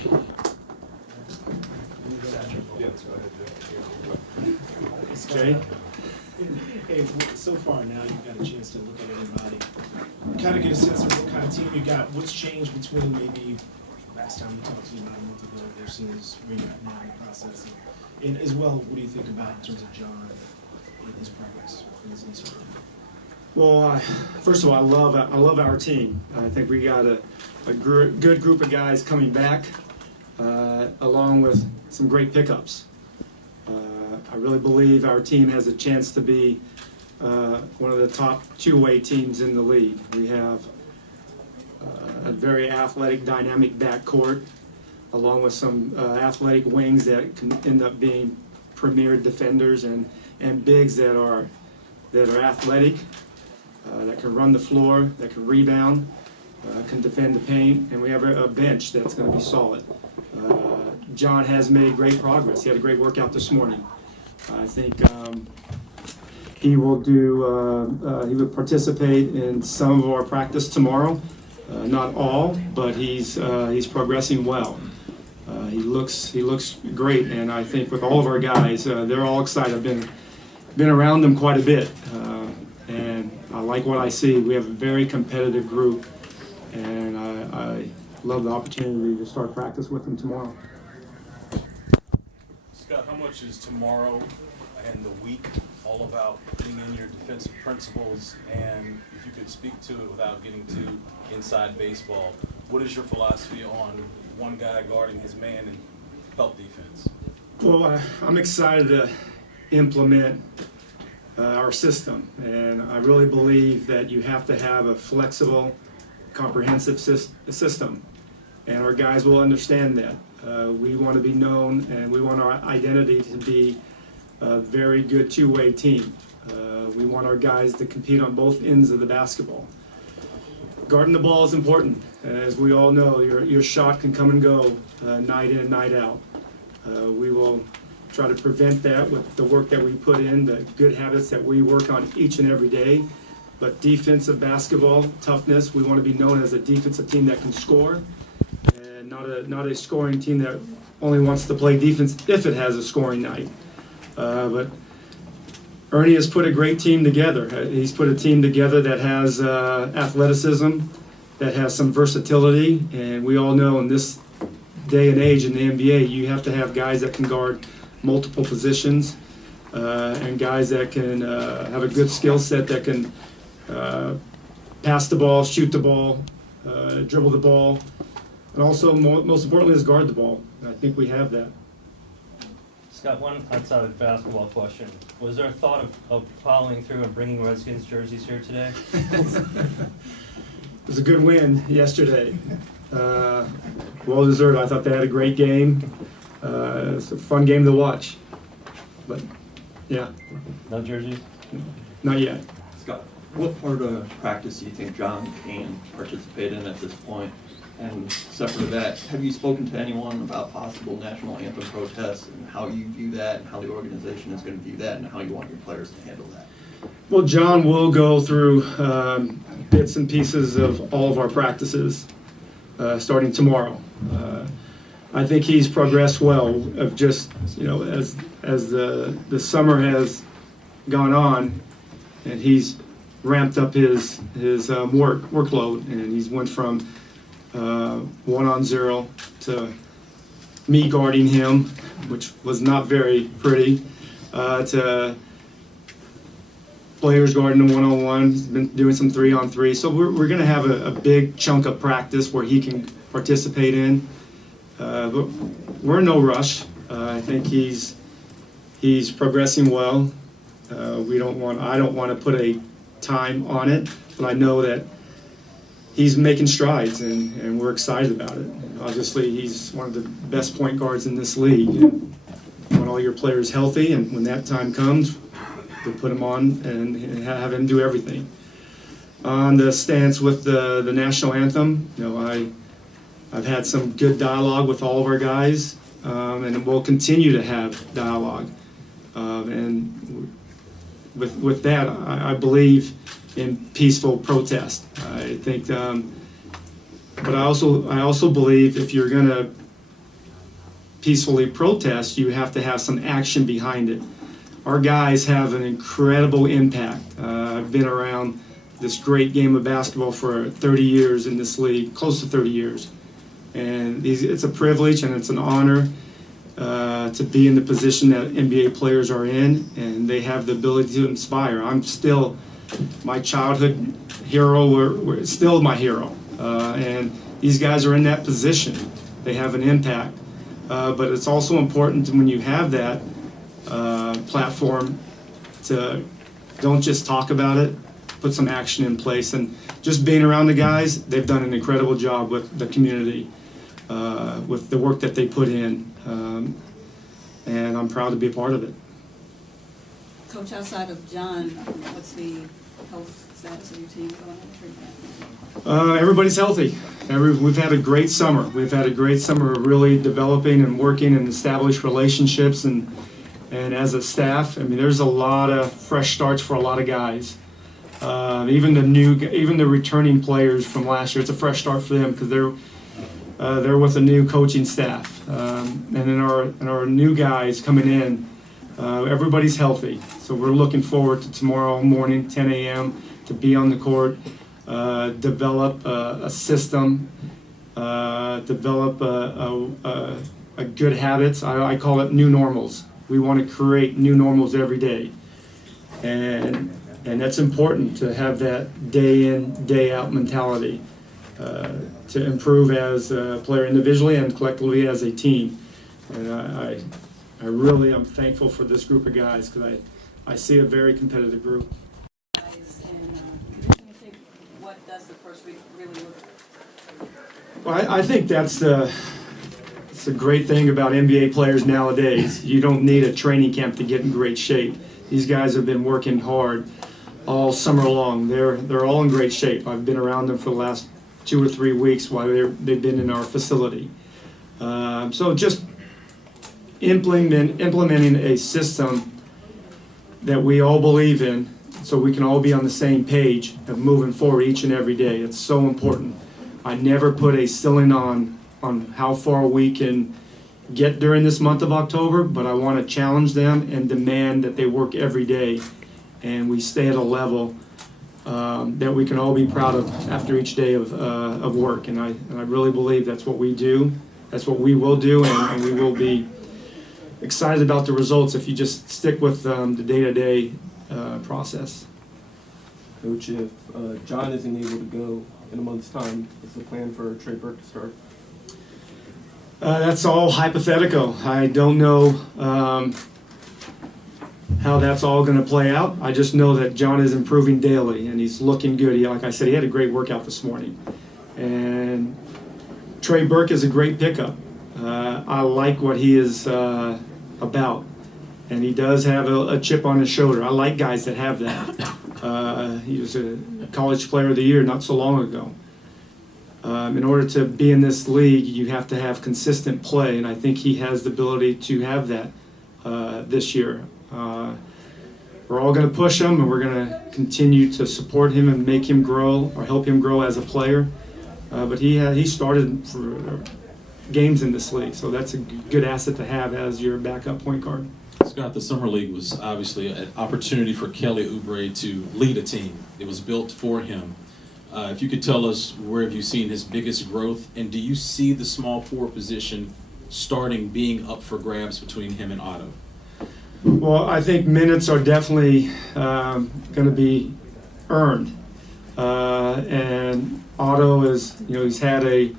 Jay? Hey, so far now you've got a chance to look at everybody, kind of get a sense of what kind of team you got. What's changed between maybe last time we talked to you about a month ago versus where you're at now in the process? And as well, what do you think about in terms of John and his progress in his insert? Well, first of all, I love our team. I think we got a good group of guys coming back, along with some great pickups. I really believe our team has a chance to be one of the top two-way teams in the league. We have a very athletic, dynamic backcourt, along with some athletic wings that can end up being premier defenders and bigs that are athletic, that can run the floor, that can rebound, can defend the paint, and we have a bench that's going to be solid. John has made great progress. He had a great workout this morning. I think he will he will participate in some of our practice tomorrow. Not all, but he's progressing well. He looks great, and I think with all of our guys, they're all excited. I've been around them quite a bit, and I like what I see. We have a very competitive group, and I love the opportunity to start practice with them tomorrow. Scott, how much is tomorrow and the week all about putting in your defensive principles? And if you could speak to it without getting too inside baseball, what is your philosophy on one guy guarding his man and help defense? Well, I'm excited to implement our system, and I really believe that you have to have a flexible, comprehensive system, and our guys will understand that. We want to be known, and we want our identity to be a very good two-way team. We want our guys to compete on both ends of the basketball. Guarding the ball is important. As we all know, your shot can come and go night in and night out. We will try to prevent that with the work that we put in, the good habits that we work on each and every day. But defensive basketball, toughness, we want to be known as a defensive team that can score, and not a scoring team that only wants to play defense if it has a scoring night. But Ernie has put a great team together. He's put a team together that has athleticism, that has some versatility, and we all know in this day and age in the NBA, you have to have guys that can guard multiple positions, and guys that can have a good skill set, that can pass the ball, shoot the ball, dribble the ball, and also most importantly is guard the ball. And I think we have that. Scott, one outside of basketball question. Was there a thought of following through and bringing Redskins jerseys here today? It was a good win yesterday. Well deserved. I thought they had a great game. It's a fun game to watch. But, yeah. No jerseys? Not yet. Scott, what part of practice do you think John can participate in at this point? And separate of that, have you spoken to anyone about possible national anthem protests and how you view that and how the organization is going to view that and how you want your players to handle that? Well, John will go through bits and pieces of all of our practices starting tomorrow. I think he's progressed well. Of just, as the summer has gone on, and he's ramped up his workload, and he's went from 1-on-0 to me guarding him, which was not very pretty, to players guarding him 1-on-1. He's been doing some 3-on-3. So we're going to have a big chunk of practice where he can participate in. But we're in no rush. I think he's progressing well. I don't want to put a time on it, but I know that he's making strides, and we're excited about it. Obviously, he's one of the best point guards in this league. You want all your players healthy, and when that time comes, we'll put him on and have him do everything. On the stance with the national anthem, I've had some good dialogue with all of our guys, and we'll continue to have dialogue. And with that, I believe in peaceful protest. I think, but I also believe if you're gonna peacefully protest, you have to have some action behind it. Our guys have an incredible impact. I've been around this great game of basketball for 30 years in this league, close to 30 years. And it's a privilege and it's an honor to be in the position that NBA players are in, and they have the ability to inspire. I'm still, my childhood hero, we're still my hero. And these guys are in that position. They have an impact. But it's also important when you have that platform to don't just talk about it, put some action in place. And just being around the guys, they've done an incredible job with the community, with the work that they put in. And I'm proud to be a part of it. Coach, outside of John, what's the health status of your team going on treatment? Everybody's healthy. We've had a great summer. We've had a great summer of really developing and working and established relationships, and as a staff, I mean, there's a lot of fresh starts for a lot of guys. Even the returning players from last year, it's a fresh start for them because they're with a new coaching staff, and then our new guys coming in. Everybody's healthy, so we're looking forward to tomorrow morning, 10 a.m. to be on the court, develop a system, develop a good habits. I call it new normals. We want to create new normals every day, and that's important to have that day in, day out mentality to improve as a player individually and collectively as a team. And I really am thankful for this group of guys because I see a very competitive group. Guys, and you think what does the first week really look like? Well, I think it's the great thing about NBA players nowadays. You don't need a training camp to get in great shape. These guys have been working hard all summer long. They're all in great shape. I've been around them for the last 2 or 3 weeks while they've been in our facility. So just implementing a system that we all believe in so we can all be on the same page of moving forward each and every day. It's so important. I never put a ceiling on how far we can get during this month of October, but I want to challenge them and demand that they work every day and we stay at a level that we can all be proud of after each day of work. And I really believe that's what we do. That's what we will do, and we will be excited about the results if you just stick with the day-to-day process. Coach, if John isn't able to go in a month's time, what's the plan for Trey Burke to start? That's all hypothetical. I don't know how that's all going to play out. I just know that John is improving daily, and he's looking good. Like I said, he had a great workout this morning. And Trey Burke is a great pickup. I like what he is about, and he does have a chip on his shoulder. I like guys that have that. He was a college player of the year not so long ago. In order to be in this league, you have to have consistent play, and I think he has the ability to have that this year. We're all going to push him, and we're going to continue to support him and make him grow or help him grow as a player. But he started for games in this league, so that's a good asset to have as your backup point guard. Scott, the Summer League was obviously an opportunity for Kelly Oubre to lead a team. It was built for him. If you could tell us, where have you seen his biggest growth, and do you see the small forward position being up for grabs between him and Otto? Well, I think minutes are definitely going to be earned, and Otto is, he's had a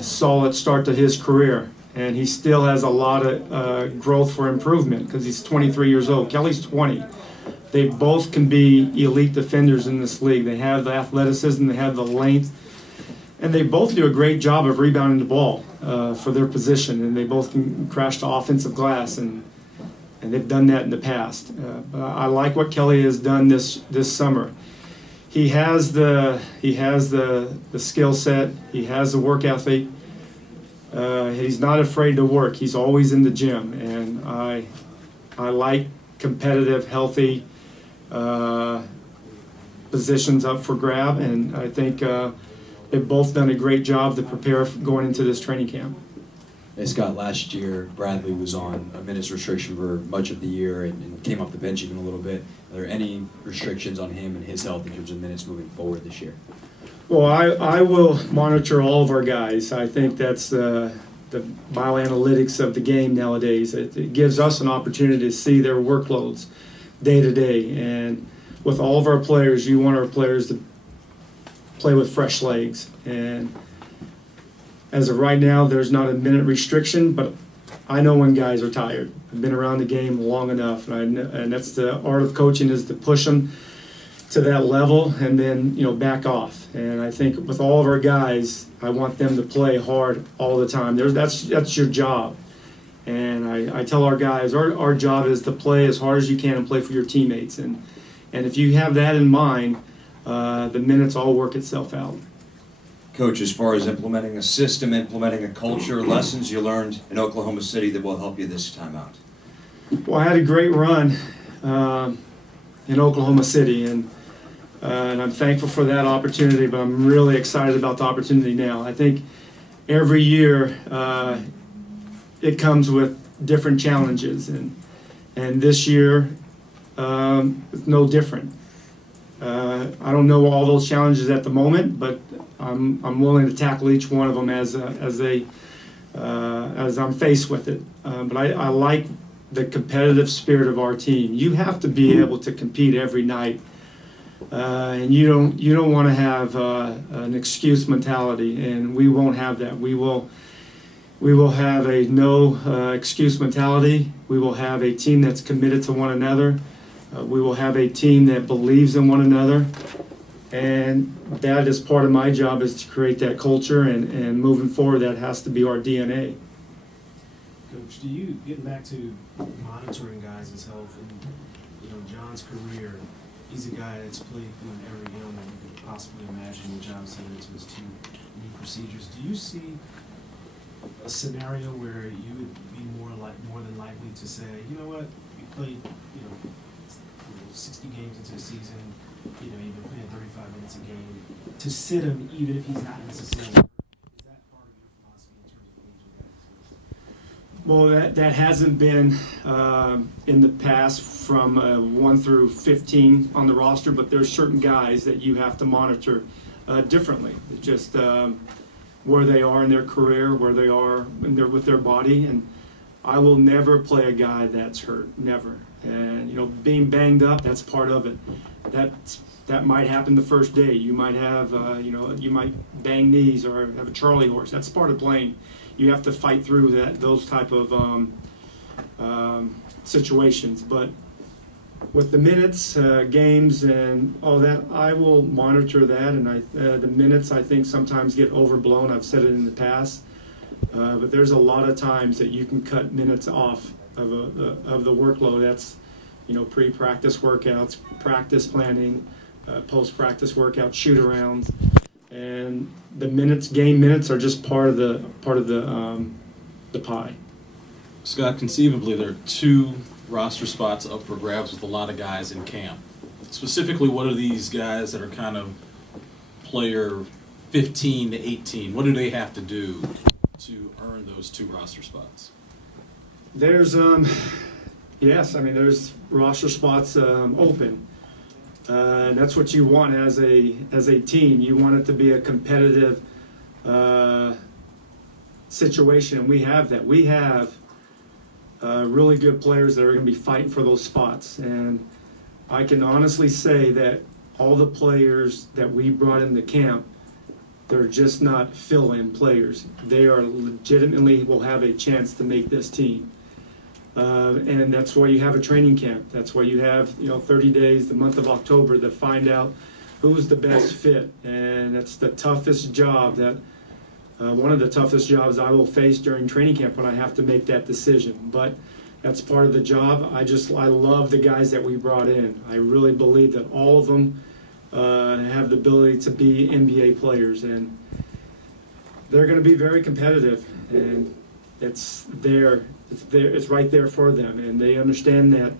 solid start to his career, and he still has a lot of growth for improvement because he's 23 years old. Kelly's 20. They both can be elite defenders in this league. They have the athleticism, they have the length, and they both do a great job of rebounding the ball for their position, and they both can crash the offensive glass, and they've done that in the past. I like what Kelly has done this summer. He has the skill set. He has the work ethic. He's not afraid to work. He's always in the gym, and I like competitive, healthy positions up for grab, and I think they've both done a great job to prepare for going into this training camp. Hey, Scott, last year Bradley was on a minutes restriction for much of the year and came off the bench even a little bit. Are there any restrictions on him and his health in terms of minutes moving forward this year? Well, I will monitor all of our guys. I think that's the bioanalytics of the game nowadays. It gives us an opportunity to see their workloads day to day. And with all of our players, you want our players to play with fresh legs. And as of right now, there's not a minute restriction, but I know when guys are tired. I've been around the game long enough, and that's the art of coaching, is to push them to that level and then, back off. And I think with all of our guys, I want them to play hard all the time. That's your job. And I tell our guys, our job is to play as hard as you can and play for your teammates. And if you have that in mind, the minutes all work itself out. Coach, as far as implementing a system, implementing a culture, lessons you learned in Oklahoma City that will help you this time out? Well, I had a great run in Oklahoma City, and I'm thankful for that opportunity, but I'm really excited about the opportunity now. I think every year it comes with different challenges, and this year it's no different. I don't know all those challenges at the moment, but I'm willing to tackle each one of them as I'm faced with it. But I like the competitive spirit of our team. You have to be able to compete every night, and you don't want to have an excuse mentality, and we won't have that. We will have a no excuse mentality. We will have a team that's committed to one another. We will have a team that believes in one another, and that is part of my job, is to create that culture, and moving forward, that has to be our DNA. Coach, getting back to monitoring guys' health, and John's career, he's a guy that's played through every ailment you could possibly imagine, which obviously led to his 2 knee procedures. Do you see a scenario where you would be more than likely to say, you know what, you played 60 games into the season, you've been playing 35 minutes a game, to sit him even if he's not necessarily hurt? Is that part of your philosophy in terms of games? Well, that hasn't been in the past from 1 through 15 on the roster, but there's certain guys that you have to monitor differently. Just where they are in their career, where they are with their body, and I will never play a guy that's hurt, never. And being banged up, that's part of it. That might happen the first day. You might have you might bang knees or have a Charlie horse. That's part of playing. You have to fight through those type of situations. But with the minutes, games, and all that, I will monitor that. And the minutes, I think, sometimes get overblown. I've said it in the past. But there's a lot of times that you can cut minutes off of the workload. That's pre-practice workouts, practice planning, post-practice workouts, shoot-arounds, and the game minutes are just part of the pie. Scott, conceivably there are 2 roster spots up for grabs with a lot of guys in camp. Specifically, what are these guys that are kind of player 15 to 18? What do they have to do to earn those 2 roster spots? There's there's roster spots open. That's what you want as a team. You want it to be a competitive situation, and we have that. We have really good players that are going to be fighting for those spots, and I can honestly say that all the players that we brought into camp, they're just not fill-in players. They are legitimately will have a chance to make this team. And that's why you have a training camp. That's why you have 30 days, the month of October, to find out who's the best fit. And that's the toughest job one of the toughest jobs I will face during training camp, when I have to make that decision. But that's part of the job. I love the guys that we brought in. I really believe that all of them have the ability to be NBA players, and they're going to be very competitive, and it's right there for them, and they understand that.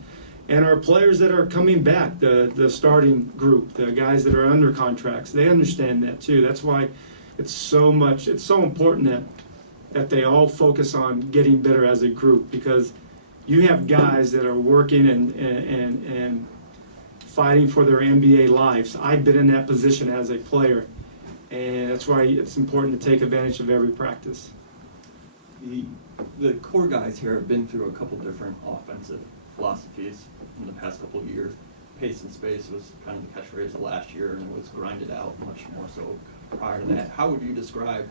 And our players that are coming back, the starting group, the guys that are under contracts, they understand that too. That's why it's so important that that they all focus on getting better as a group, because you have guys that are working and fighting for their NBA lives. I've been in that position as a player, and that's why it's important to take advantage of every practice. The core guys here have been through a couple different offensive philosophies in the past couple of years. Pace and space was kind of the catchphrase of last year, and it was grinded out much more so prior to that. How would you describe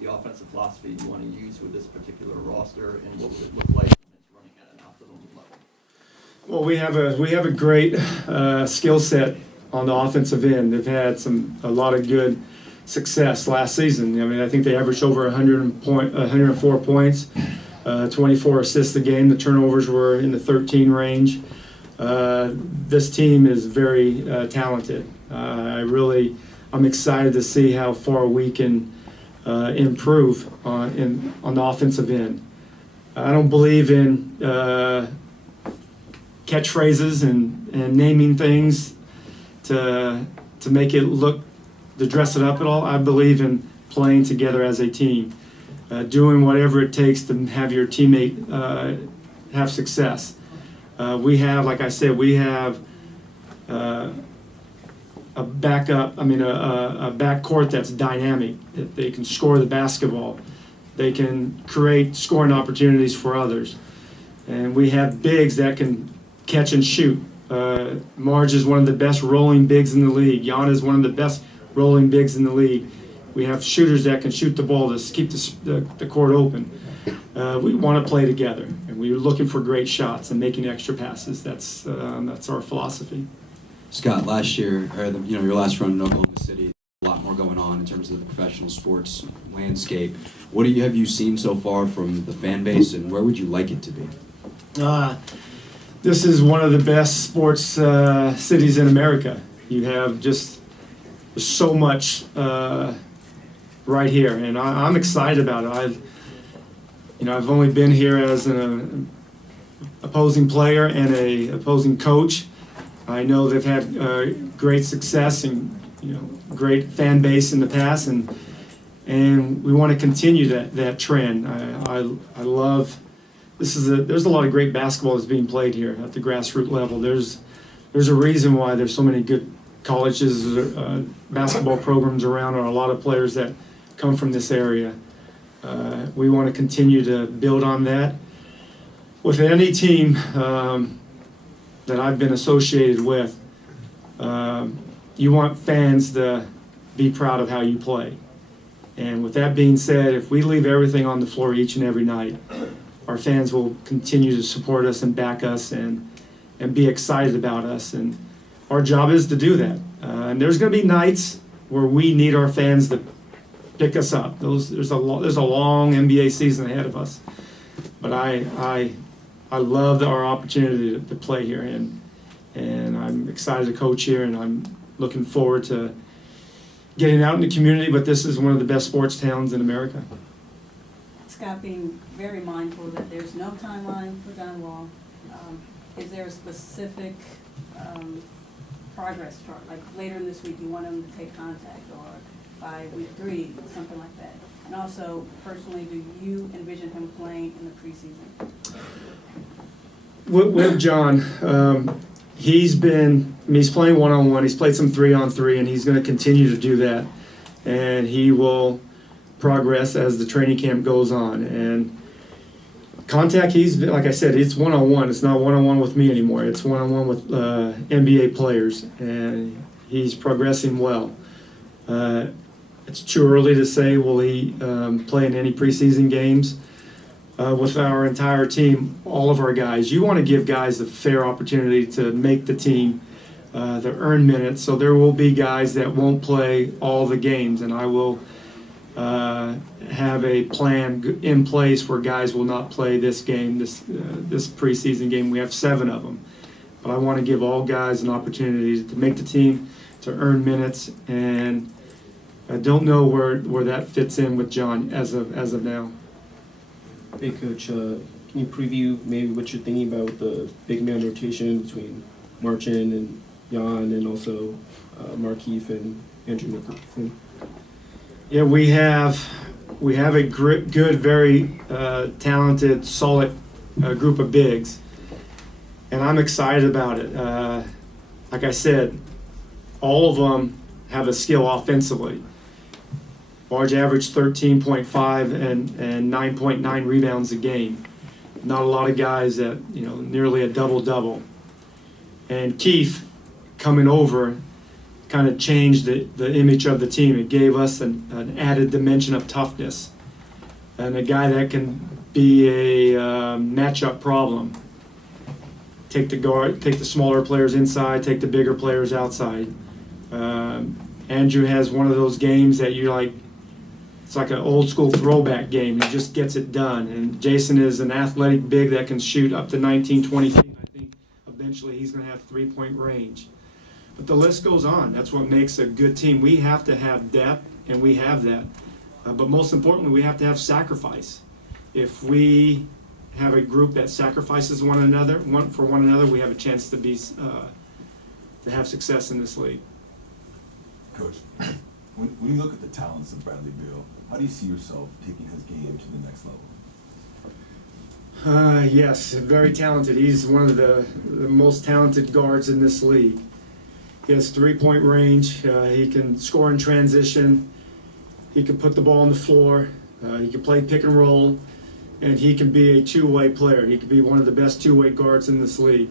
the offensive philosophy you want to use with this particular roster, and what would it look like when it's running at an optimum level? Well, we have a great skill set on the offensive end. They've had a lot of good success last season. I mean, I think they averaged over 104 points, 24 assists a game. The turnovers were in the 13 range. This team is very talented. I'm excited to see how far we can improve on the offensive end. I don't believe in catchphrases and naming things to make it look, to dress it up at all. I believe in playing together as a team, doing whatever it takes to have your teammate have success. We have, like I said, a backcourt that's dynamic. That they can score the basketball. They can create scoring opportunities for others. And we have bigs that can catch and shoot. Marge is one of the best rolling bigs in the league. Jan is one of the best rolling bigs in the league. We have shooters that can shoot the ball to keep the court open. We want to play together, and we're looking for great shots and making extra passes. That's our philosophy. Scott, last year, or your last run in Oklahoma City, a lot more going on in terms of the professional sports landscape. What have you seen so far from the fan base, and where would you like it to be? This is one of the best sports cities in America. You have just so much right here, and I'm excited about it. I've only been here as an opposing player and a opposing coach. I know they've had great success and great fan base in the past, and we want to continue that trend. I love this. There's a lot of great basketball that's being played here at the grassroots level. There's a reason why there's so many good colleges, basketball programs around, and a lot of players that come from this area. We want to continue to build on that. With any team that I've been associated with, you want fans to be proud of how you play. And with that being said, if we leave everything on the floor each and every night, our fans will continue to support us and back us and be excited about us. And our job is to do that. And there's going to be nights where we need our fans to pick us up. There's a long NBA season ahead of us. But I love our opportunity to play here, and I'm excited to coach here, and I'm looking forward to getting out in the community. But this is one of the best sports towns in America. Scott, being very mindful that there's no timeline for John Wall, is there a specific progress chart? Like later in this week, you want him to take contact, or by week 3, something like that? And also, personally, do you envision him playing in the preseason? With John, he's playing one-on-one. He's played some 3-on-3, and he's going to continue to do that. And he will progress as the training camp goes on. And contact, like I said, it's one-on-one. It's not one-on-one with me anymore. It's one-on-one with NBA players, and he's progressing well. It's too early to say will he play in any preseason games. With our entire team, all of our guys, you want to give guys a fair opportunity to make the team, to earn minutes. So there will be guys that won't play all the games, and I will have a plan in place where guys will not play this game, this preseason game. We have 7 of them, but I want to give all guys an opportunity to make the team, to earn minutes, and I don't know where that fits in with John as of now. Hey, Coach, can you preview maybe what you're thinking about the big man rotation between Marcin and Jan, and also Markieff and Andrew Nicholson? Yeah, we have we have a good, very talented, solid group of bigs, and I'm excited about it. Like I said, all of them have a skill offensively. Large average 13.5 and 9.9 rebounds a game. Not a lot of guys that, nearly a double-double. And Keith coming over kind of changed the image of the team. It gave us an added dimension of toughness. And a guy that can be a matchup problem. Take the smaller players inside, take the bigger players outside. Andrew has one of those games that you like, it's like an old school throwback game. He just gets it done. And Jason is an athletic big that can shoot up to 19, 20 feet. I think eventually he's going to have 3-point range. But the list goes on. That's what makes a good team. We have to have depth, and we have that. But most importantly, we have to have sacrifice. If we have a group that sacrifices one for one another, we have a chance to have success in this league. Coach, when you look at the talents of Bradley Beal, how do you see yourself taking his game to the next level? Yes, very talented. He's one of the most talented guards in this league. He has 3-point range. He can score in transition. He can put the ball on the floor. He can play pick and roll. And he can be a two-way player. He could be one of the best two-way guards in this league.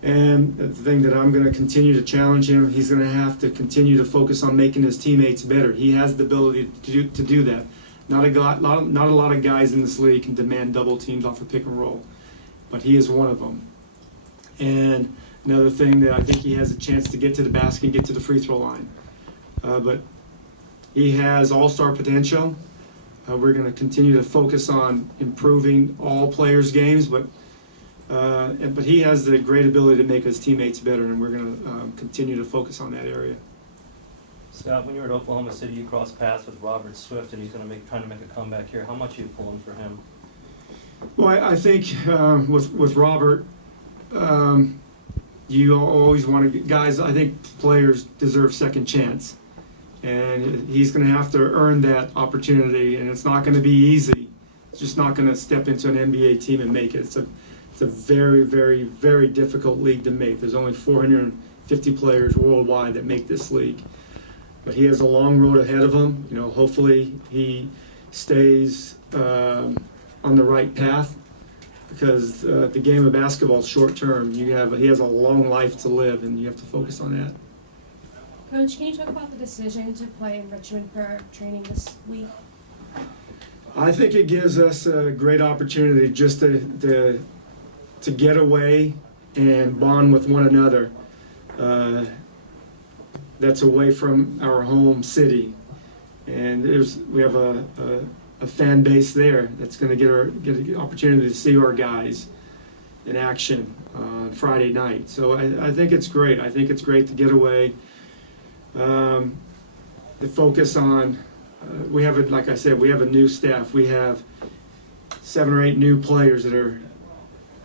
And the thing that I'm going to continue to challenge him, he's going to have to continue to focus on making his teammates better. He has the ability to do that. Not a lot of guys in this league can demand double teams off a pick and roll, but he is one of them. And another thing that I think he has a chance to get to the basket and get to the free throw line. But he has all-star potential. We're going to continue to focus on improving all players' games, but he has the great ability to make his teammates better, and we're going to continue to focus on that area. Scott, when you were at Oklahoma City, you crossed paths with Robert Swift, and he's going to trying to make a comeback here. How much are you pulling for him? Well, I think with Robert, you always want to guys. I think players deserve second chance, and he's going to have to earn that opportunity, and it's not going to be easy. It's just not going to step into an NBA team and make it. It's a very, very, very difficult league to make. There's only 450 players worldwide that make this league. But he has a long road ahead of him. Hopefully he stays on the right path, because the game of basketball is short term. He has a long life to live, and you have to focus on that. Coach, can you talk about the decision to play in Richmond for training this week? I think it gives us a great opportunity just to get away and bond with one another. That's away from our home city, and we have a fan base there that's going to get an opportunity to see our guys in action on Friday night. So I think it's great. I think it's great to get away. To focus on. Like I said, we have a new staff. We have 7 or 8 new players that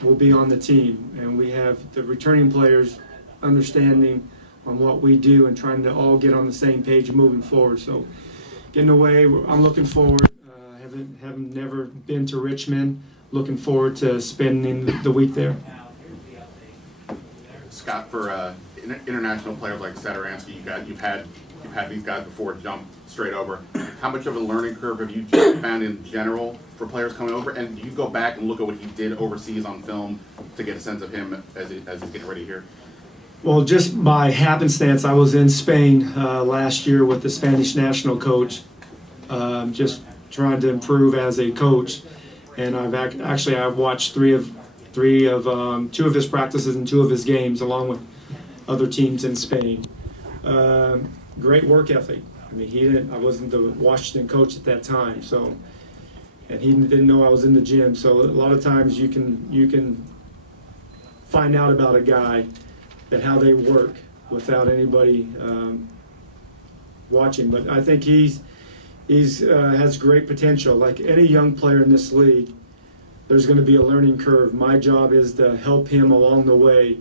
will be on the team, and we have the returning players understanding on what we do and trying to all get on the same page moving forward. So getting away, I'm looking forward. Haven't never been to Richmond. Looking forward to spending the week there. Scott, for international players like Satoransky, you've had these guys before jump straight over. How much of a learning curve have you found in general for players coming over? And do you go back and look at what he did overseas on film to get a sense of him as he's getting ready here? Well, just by happenstance, I was in Spain last year with the Spanish national coach, just trying to improve as a coach. And I've watched 2 of his practices and 2 of his games, along with other teams in Spain. Great work ethic. I mean, I wasn't the Washington coach at that time, and he didn't know I was in the gym. So a lot of times you can find out about a guy, that how they work without anybody watching. But I think he's has great potential. Like any young player in this league, there's going to be a learning curve. My job is to help him along the way,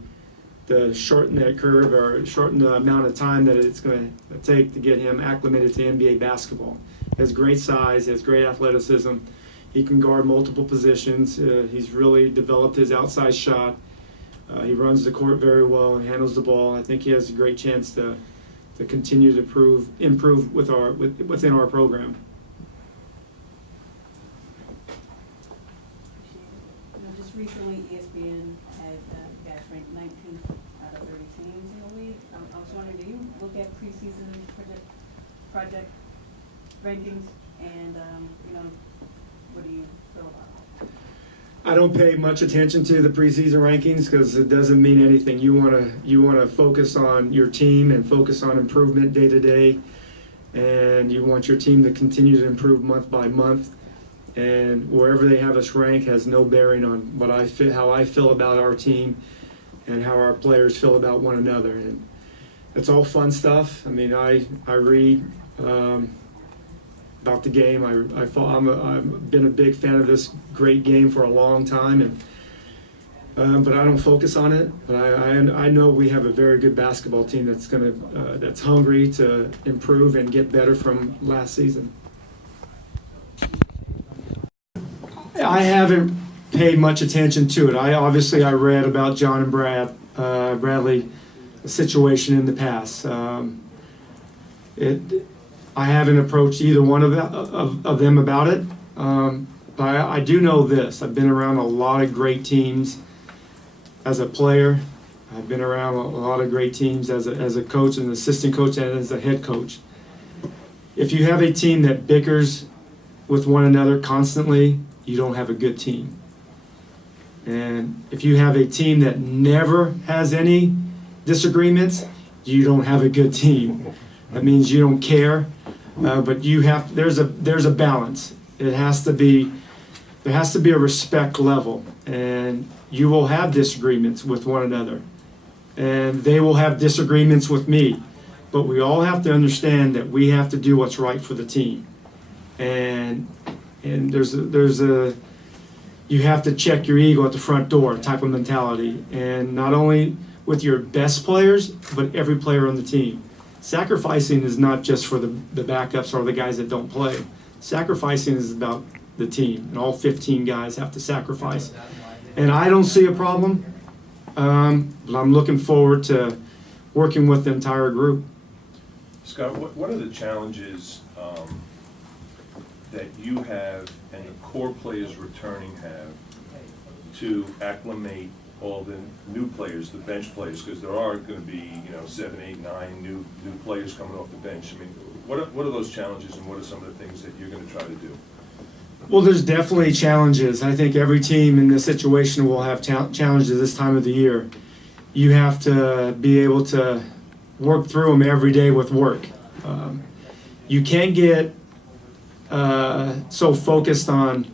to shorten that curve or shorten the amount of time that it's going to take to get him acclimated to NBA basketball. has great size, has great athleticism. He can guard multiple positions. He's really developed his outside shot. He runs the court very well and handles the ball. I think he has a great chance to continue to improve within our program. Just recently, ESPN had guys ranked 19th out of 30 teams in the league. I was wondering, do you look at preseason project rankings, and what do you feel about it? I don't pay much attention to the preseason rankings because it doesn't mean anything. You wanna focus on your team and focus on improvement day to day, and you want your team to continue to improve month by month. And wherever they have us ranked has no bearing on how I feel about our team and how our players feel about one another. And it's all fun stuff. I mean, I read about the game. I've been a big fan of this great game for a long time, and but I don't focus on it. But I know we have a very good basketball team that's hungry to improve and get better from last season. I haven't paid much attention to it. I read about John and Bradley situation in the past. I haven't approached either one of them about it. But I do know this. I've been around a lot of great teams as a player. I've been around a lot of great teams as a coach, an assistant coach, and as a head coach. If you have a team that bickers with one another constantly, you don't have a good team. And if you have a team that never has any disagreements, you don't have a good team. That means you don't care, but there's a balance. There has to be a respect level, and you will have disagreements with one another, and they will have disagreements with me. But we all have to understand that we have to do what's right for the team, and you have to check your ego at the front door type of mentality, and not only with your best players, but every player on the team. Sacrificing is not just for the backups or the guys that don't play. Sacrificing is about the team, and all 15 guys have to sacrifice. And I don't see a problem, but I'm looking forward to working with the entire group. Scott, what are the challenges that you have and the core players returning have to acclimate all the new players, the bench players, because there are going to be 7, 8, 9 new players coming off the bench. I mean, what are those challenges, and what are some of the things that you're going to try to do? Well, there's definitely challenges. I think every team in this situation will have challenges this time of the year. You have to be able to work through them every day with work. You can't get so focused on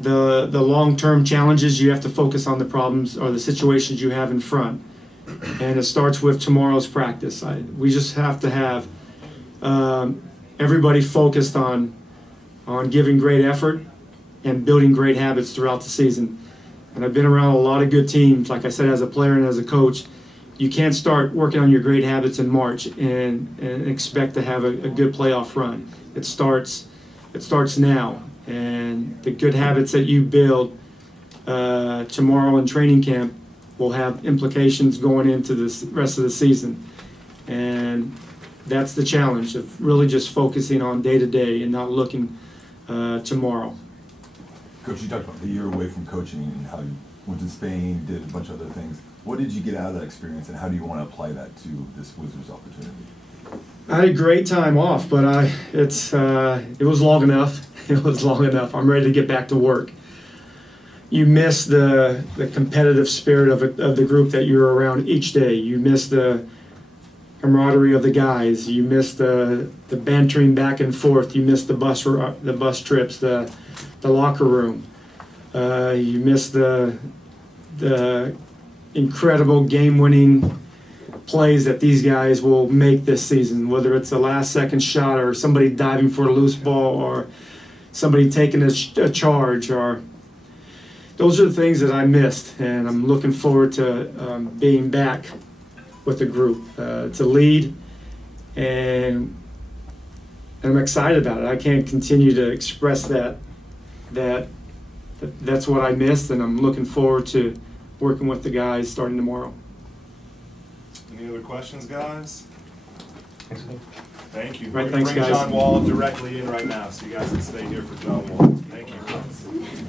the long-term challenges. You have to focus on the problems or the situations you have in front. And it starts with tomorrow's practice. We just have to have everybody focused on giving great effort and building great habits throughout the season. And I've been around a lot of good teams. Like I said, as a player and as a coach, you can't start working on your great habits in March and expect to have a good playoff run. It starts now. And the good habits that you build tomorrow in training camp will have implications going into the rest of the season. And that's the challenge of really just focusing on day to day and not looking tomorrow. Coach, you talked about the year away from coaching and how you went to Spain, did a bunch of other things. What did you get out of that experience, and how do you want to apply that to this Wizards opportunity? I had a great time off, but it was long enough. It was long enough. I'm ready to get back to work. You miss the competitive spirit of the group that you're around each day. You miss the camaraderie of the guys. You miss the bantering back and forth. You miss the bus trips, the locker room. You miss the incredible game-winning plays that these guys will make this season, whether it's a last-second shot or somebody diving for a loose ball or somebody taking a charge. Or those are the things that I missed, and I'm looking forward to being back with the group to lead and and I'm excited about it. I can't continue to express that's what I missed, and I'm looking forward to working with the guys starting tomorrow. Any other questions, guys? Thank you. Right, We're gonna thanks, bring guys. John Wall directly in right now, so you guys can stay here for John Wall. Thank you.